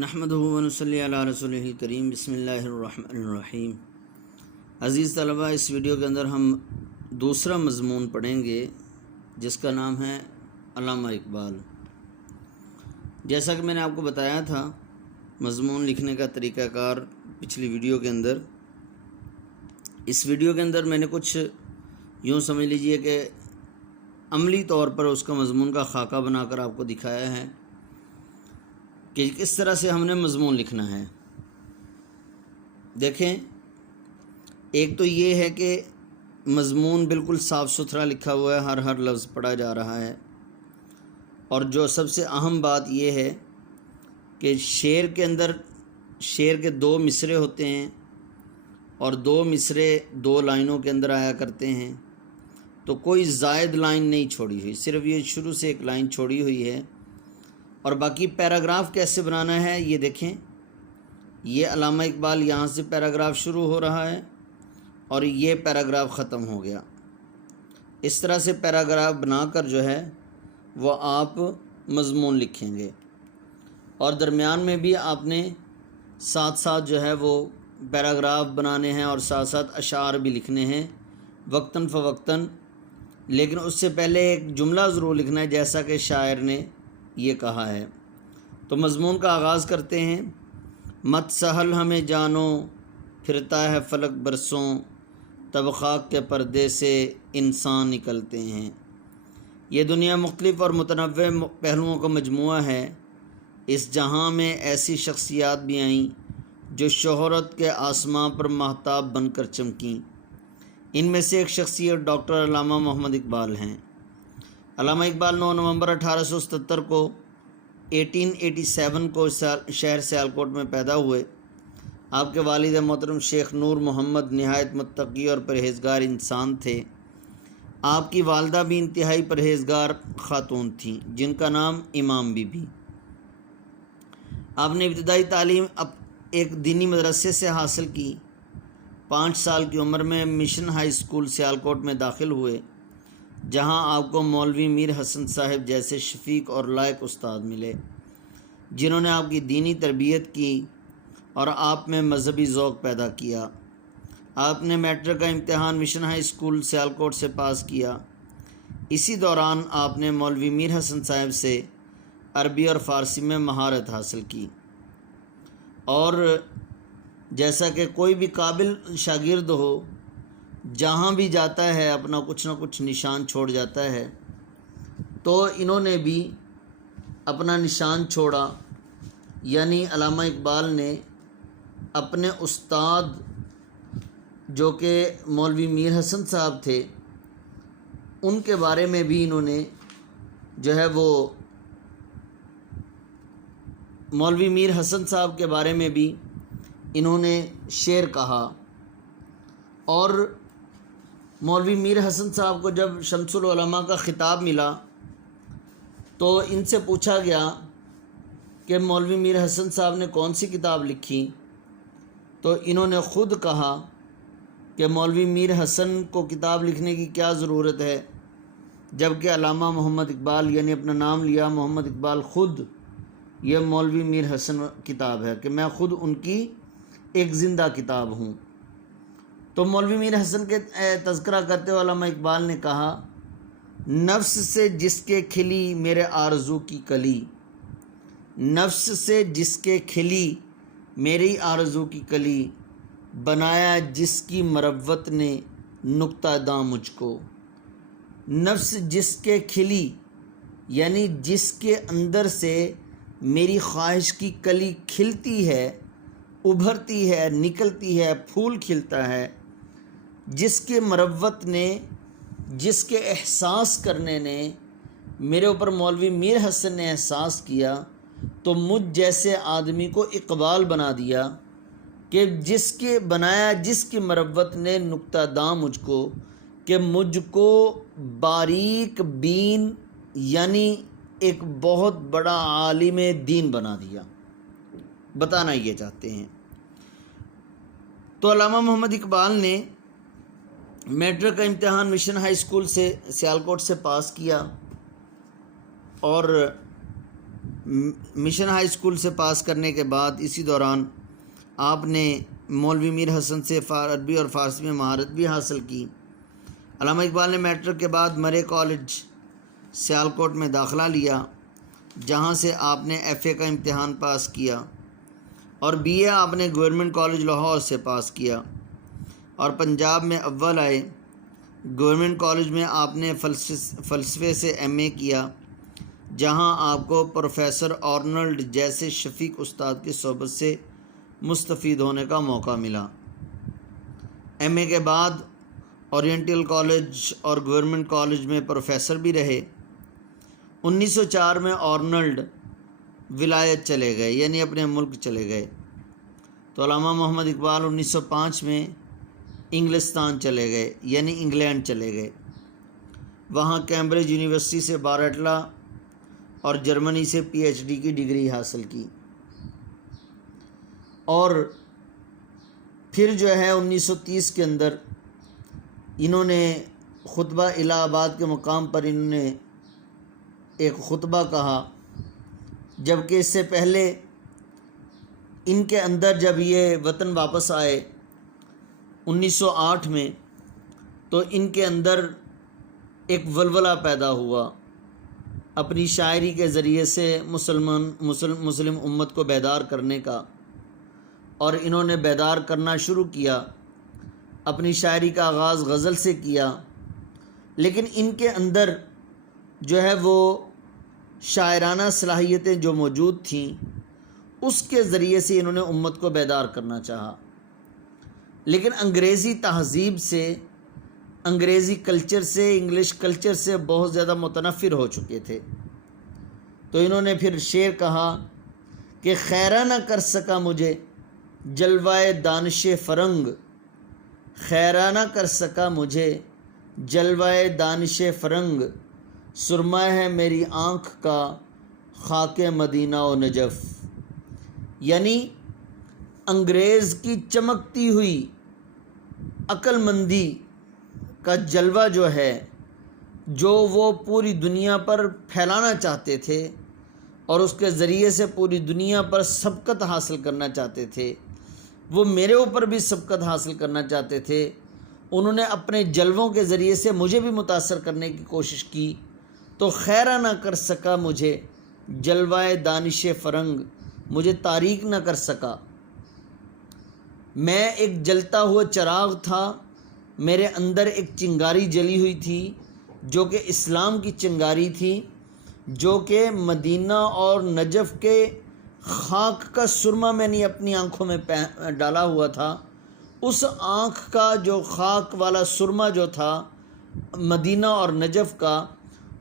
نحمدہ و نصلی علی رسولہ کریم بسم اللہ الرحمن الرحیم۔ عزیز طلبہ، اس ویڈیو کے اندر ہم دوسرا مضمون پڑھیں گے جس کا نام ہے علامہ اقبال۔ جیسا کہ میں نے آپ کو بتایا تھا مضمون لکھنے کا طریقہ کار پچھلی ویڈیو کے اندر، اس ویڈیو کے اندر میں نے کچھ یوں سمجھ لیجئے کہ عملی طور پر اس کا مضمون کا خاکہ بنا کر آپ کو دکھایا ہے کہ کس طرح سے ہم نے مضمون لکھنا ہے۔ دیکھیں، ایک تو یہ ہے کہ مضمون بالکل صاف ستھرا لکھا ہوا ہے، ہر لفظ پڑھا جا رہا ہے، اور جو سب سے اہم بات یہ ہے کہ شعر کے اندر شعر کے دو مصرے ہوتے ہیں اور دو مصرے دو لائنوں کے اندر آیا کرتے ہیں، تو کوئی زائد لائن نہیں چھوڑی ہوئی، صرف یہ شروع سے ایک لائن چھوڑی ہوئی ہے۔ اور باقی پیراگراف کیسے بنانا ہے یہ دیکھیں، یہ علامہ اقبال یہاں سے پیراگراف شروع ہو رہا ہے اور یہ پیراگراف ختم ہو گیا۔ اس طرح سے پیراگراف بنا کر جو ہے وہ آپ مضمون لکھیں گے، اور درمیان میں بھی آپ نے ساتھ ساتھ جو ہے وہ پیراگراف بنانے ہیں اور ساتھ ساتھ اشعار بھی لکھنے ہیں وقتاً فوقتاً، لیکن اس سے پہلے ایک جملہ ضرور لکھنا ہے جیسا کہ شاعر نے یہ کہا ہے۔ تو مضمون کا آغاز کرتے ہیں۔ مت سہل ہمیں جانو، پھرتا ہے فلک برسوں، تب خاک کے پردے سے انسان نکلتے ہیں۔ یہ دنیا مختلف اور متنوع پہلوؤں کا مجموعہ ہے۔ اس جہاں میں ایسی شخصیات بھی آئیں جو شہرت کے آسماں پر ماہتاب بن کر چمکیں۔ ان میں سے ایک شخصیت ڈاکٹر علامہ محمد اقبال ہیں۔ علامہ اقبال 9 نومبر 1877 کو 1887 کو شہر سیالکوٹ میں پیدا ہوئے۔ آپ کے والد محترم شیخ نور محمد نہایت متقی اور پرہیزگار انسان تھے۔ آپ کی والدہ بھی انتہائی پرہیزگار خاتون تھیں جن کا نام امام بی بی۔ آپ نے ابتدائی تعلیم ایک دینی مدرسے سے حاصل کی۔ 5 سال کی عمر میں مشن ہائی اسکول سیالکوٹ میں داخل ہوئے، جہاں آپ کو مولوی میر حسن صاحب جیسے شفیق اور لائق استاد ملے جنہوں نے آپ کی دینی تربیت کی اور آپ میں مذہبی ذوق پیدا کیا۔ آپ نے میٹرک کا امتحان مشن ہائی اسکول سیالکوٹ سے پاس کیا۔ اسی دوران آپ نے مولوی میر حسن صاحب سے عربی اور فارسی میں مہارت حاصل کی، اور جیسا کہ کوئی بھی قابل شاگرد ہو جہاں بھی جاتا ہے اپنا کچھ نہ کچھ نشان چھوڑ جاتا ہے، تو انہوں نے بھی اپنا نشان چھوڑا، یعنی علامہ اقبال نے اپنے استاد جو کہ مولوی میر حسن صاحب تھے ان کے بارے میں بھی انہوں نے جو ہے وہ مولوی میر حسن صاحب کے بارے میں بھی انہوں نے شعر کہا۔ اور مولوی میر حسن صاحب کو جب شمس العلماء کا خطاب ملا تو ان سے پوچھا گیا کہ مولوی میر حسن صاحب نے کون سی کتاب لکھی، تو انہوں نے خود کہا کہ مولوی میر حسن کو کتاب لکھنے کی کیا ضرورت ہے، جبکہ علامہ محمد اقبال، یعنی اپنا نام لیا محمد اقبال، خود یہ مولوی میر حسن کتاب ہے کہ میں خود ان کی ایک زندہ کتاب ہوں۔ تو مولوی میر حسن کے تذکرہ کرتے ہوئے علامہ اقبال نے کہا، نفس سے جس کے کھلی میرے آرزو کی کلی، نفس سے جس کے کھلی میری آرزو کی کلی، بنایا جس کی مروت نے نقطہ داں مجھ کو۔ نفس جس کے کھلی یعنی جس کے اندر سے میری خواہش کی کلی کھلتی ہے، ابھرتی ہے، نکلتی ہے، پھول کھلتا ہے، جس کے مروت نے، جس کے احساس کرنے نے میرے اوپر مولوی میر حسن نے احساس کیا، تو مجھ جیسے آدمی کو اقبال بنا دیا کہ جس کے بنایا جس کی مروت نے نقطہ داں مجھ کو، کہ مجھ کو باریک بین یعنی ایک بہت بڑا عالم دین بنا دیا، بتانا یہ چاہتے ہیں۔ تو علامہ محمد اقبال نے میٹرک کا امتحان مشن ہائی اسکول سے سیالکوٹ سے پاس کیا، اور مشن ہائی اسکول سے پاس کرنے کے بعد اسی دوران آپ نے مولوی میر حسن سے عربی اور فارسی میں مہارت بھی حاصل کی۔ علامہ اقبال نے میٹرک کے بعد مرے کالج سیالکوٹ میں داخلہ لیا، جہاں سے آپ نے ایف اے کا امتحان پاس کیا، اور بی اے آپ نے گورنمنٹ کالج لاہور سے پاس کیا اور پنجاب میں اول آئے۔ گورنمنٹ کالج میں آپ نے فلسفے سے ایم اے کیا، جہاں آپ کو پروفیسر آرنلڈ جیسے شفیق استاد کی صحبت سے مستفید ہونے کا موقع ملا۔ ایم اے کے بعد اورینٹل کالج اور گورنمنٹ کالج میں پروفیسر بھی رہے۔ 1904 میں آرنلڈ ولایت چلے گئے، یعنی اپنے ملک چلے گئے، تو علامہ محمد اقبال 1905 میں انگلستان چلے گئے، یعنی انگلینڈ چلے گئے۔ وہاں کیمبرج یونیورسٹی سے بارٹلہ اور جرمنی سے پی ایچ ڈی کی ڈگری حاصل کی، اور پھر جو ہے 1930 کے اندر انہوں نے خطبہ الہ آباد کے مقام پر انہوں نے ایک خطبہ کہا، جبکہ اس سے پہلے ان کے اندر جب یہ وطن واپس آئے 1908 میں، تو ان کے اندر ایک ولولہ پیدا ہوا اپنی شاعری کے ذریعے سے مسلم امت کو بیدار کرنے کا، اور انہوں نے بیدار کرنا شروع کیا۔ اپنی شاعری کا آغاز غزل سے کیا، لیکن ان کے اندر جو ہے وہ شاعرانہ صلاحیتیں جو موجود تھیں، اس کے ذریعے سے انہوں نے امت کو بیدار کرنا چاہا، لیکن انگریزی تہذیب سے، انگریزی کلچر سے، انگلش کلچر سے بہت زیادہ متنفر ہو چکے تھے۔ تو انہوں نے پھر شعر کہا کہ خیرہ نہ کر سکا مجھے جلوائے دانش فرنگ، خیرہ نہ کر سکا مجھے جلوائے دانش فرنگ، سرما ہے میری آنکھ کا خاک مدینہ و نجف۔ یعنی انگریز کی چمکتی ہوئی عقل مندی کا جلوہ جو ہے، جو وہ پوری دنیا پر پھیلانا چاہتے تھے اور اس کے ذریعے سے پوری دنیا پر سبقت حاصل کرنا چاہتے تھے، وہ میرے اوپر بھی سبقت حاصل کرنا چاہتے تھے۔ انہوں نے اپنے جلووں کے ذریعے سے مجھے بھی متاثر کرنے کی کوشش کی، تو خیرہ نہ کر سکا مجھے جلوائے دانش فرنگ، مجھے تاریک نہ کر سکا۔ میں ایک جلتا ہوا چراغ تھا، میرے اندر ایک چنگاری جلی ہوئی تھی، جو کہ اسلام کی چنگاری تھی، جو کہ مدینہ اور نجف کے خاک کا سرما میں نے اپنی آنکھوں میں ڈالا ہوا تھا۔ اس آنکھ کا جو خاک والا سرما جو تھا مدینہ اور نجف کا،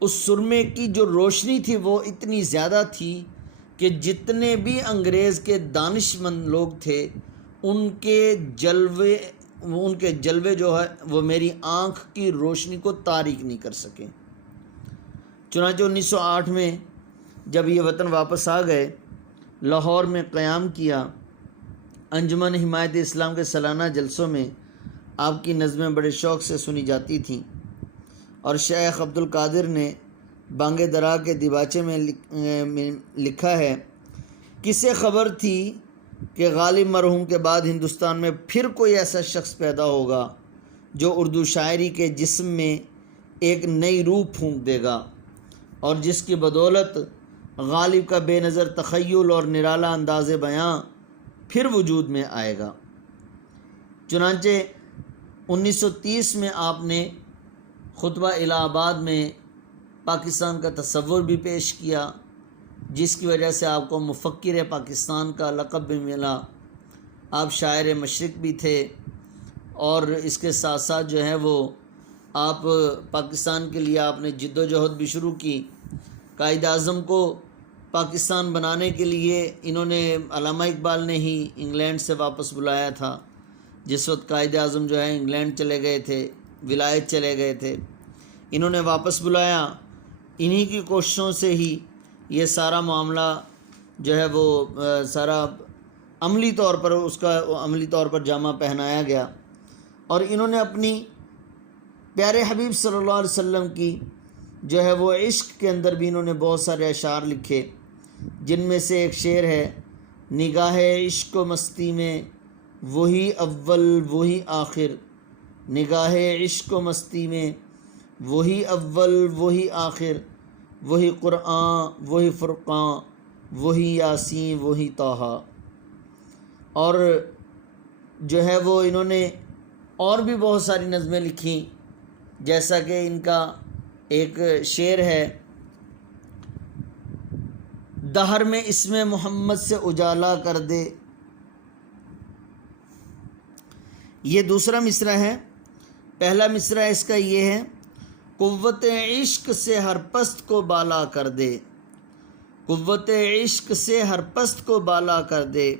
اس سرمے کی جو روشنی تھی وہ اتنی زیادہ تھی کہ جتنے بھی انگریز کے دانش مند لوگ تھے، ان کے جلوے جو ہے وہ میری آنکھ کی روشنی کو تاریک نہیں کر سکے۔ چنانچہ 1908 میں جب یہ وطن واپس آ گئے، لاہور میں قیام کیا۔ انجمن حمایت اسلام کے سالانہ جلسوں میں آپ کی نظمیں بڑے شوق سے سنی جاتی تھیں، اور شیخ عبد القادر نے بانگ درا کے دیباچے میں لکھا ہے، کسے خبر تھی کہ غالب مرحوم کے بعد ہندوستان میں پھر کوئی ایسا شخص پیدا ہوگا جو اردو شاعری کے جسم میں ایک نئی روح پھونک دے گا، اور جس کی بدولت غالب کا بے نظر تخیل اور نرالا انداز بیاں پھر وجود میں آئے گا۔ چنانچہ 1930 میں آپ نے خطبہ الہ آباد میں پاکستان کا تصور بھی پیش کیا، جس کی وجہ سے آپ کو مفکر پاکستان کا لقب بھی ملا۔ آپ شاعر مشرق بھی تھے، اور اس کے ساتھ ساتھ جو ہے وہ آپ پاکستان کے لیے آپ نے جد و جہد بھی شروع کی۔ قائد اعظم کو پاکستان بنانے کے لیے انہوں نے، علامہ اقبال نے ہی انگلینڈ سے واپس بلایا تھا، جس وقت قائد اعظم جو ہے انگلینڈ چلے گئے تھے، ولایت چلے گئے تھے، انہوں نے واپس بلایا۔ انہی کی کوششوں سے ہی یہ سارا معاملہ جو ہے وہ سارا عملی طور پر اس کا عملی طور پر جامہ پہنایا گیا، اور انہوں نے اپنی پیارے حبیب صلی اللہ علیہ وسلم کی جو ہے وہ عشق کے اندر بھی انہوں نے بہت سارے اشعار لکھے، جن میں سے ایک شعر ہے، نگاہ عشق و مستی میں وہی اول وہی آخر، نگاہ عشق و مستی میں وہی اول وہی آخر، وہی قرآن وہی فرقان وہی یاسین وہی طٰہٰ۔ اور جو ہے وہ انہوں نے اور بھی بہت ساری نظمیں لکھیں، جیسا کہ ان کا ایک شعر ہے، دہر میں اسم محمد سے اجالا کر دے، یہ دوسرا مصرع ہے۔ پہلا مصرع اس کا یہ ہے، قوت عشق سے ہر پست کو بالا کر دے، قوت عشق سے ہر پست کو بالا کر دے،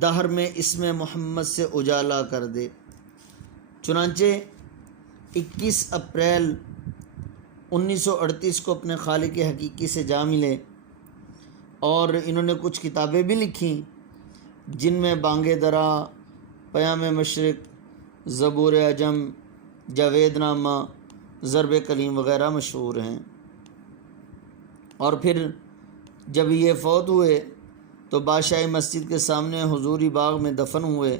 دہر میں اسم محمد سے اجالا کر دے۔ چنانچہ 21 اپریل 1938 کو اپنے خالق حقیقی سے جا ملے، اور انہوں نے کچھ کتابیں بھی لکھیں جن میں بانگ درا، پیام مشرق، زبور عجم، جاوید نامہ، ضرب کلیم وغیرہ مشہور ہیں۔ اور پھر جب یہ فوت ہوئے تو بادشاہی مسجد کے سامنے حضوری باغ میں دفن ہوئے،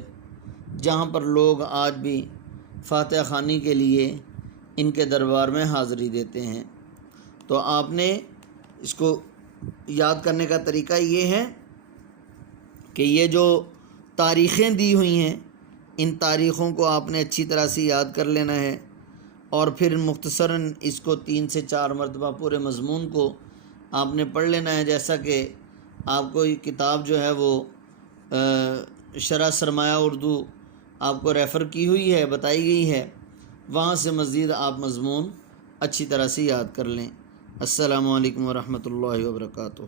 جہاں پر لوگ آج بھی فاتحہ خوانی کے لیے ان کے دربار میں حاضری دیتے ہیں۔ تو آپ نے اس کو یاد کرنے کا طریقہ یہ ہے کہ یہ جو تاریخیں دی ہوئی ہیں، ان تاریخوں کو آپ نے اچھی طرح سے یاد کر لینا ہے، اور پھر مختصراً اس کو 3 سے 4 مرتبہ پورے مضمون کو آپ نے پڑھ لینا ہے، جیسا کہ آپ کو یہ کتاب جو ہے وہ شرح سرمایہ اردو آپ کو ریفر کی ہوئی ہے، بتائی گئی ہے، وہاں سے مزید آپ مضمون اچھی طرح سے یاد کر لیں۔ السلام علیکم ورحمۃ اللہ وبرکاتہ۔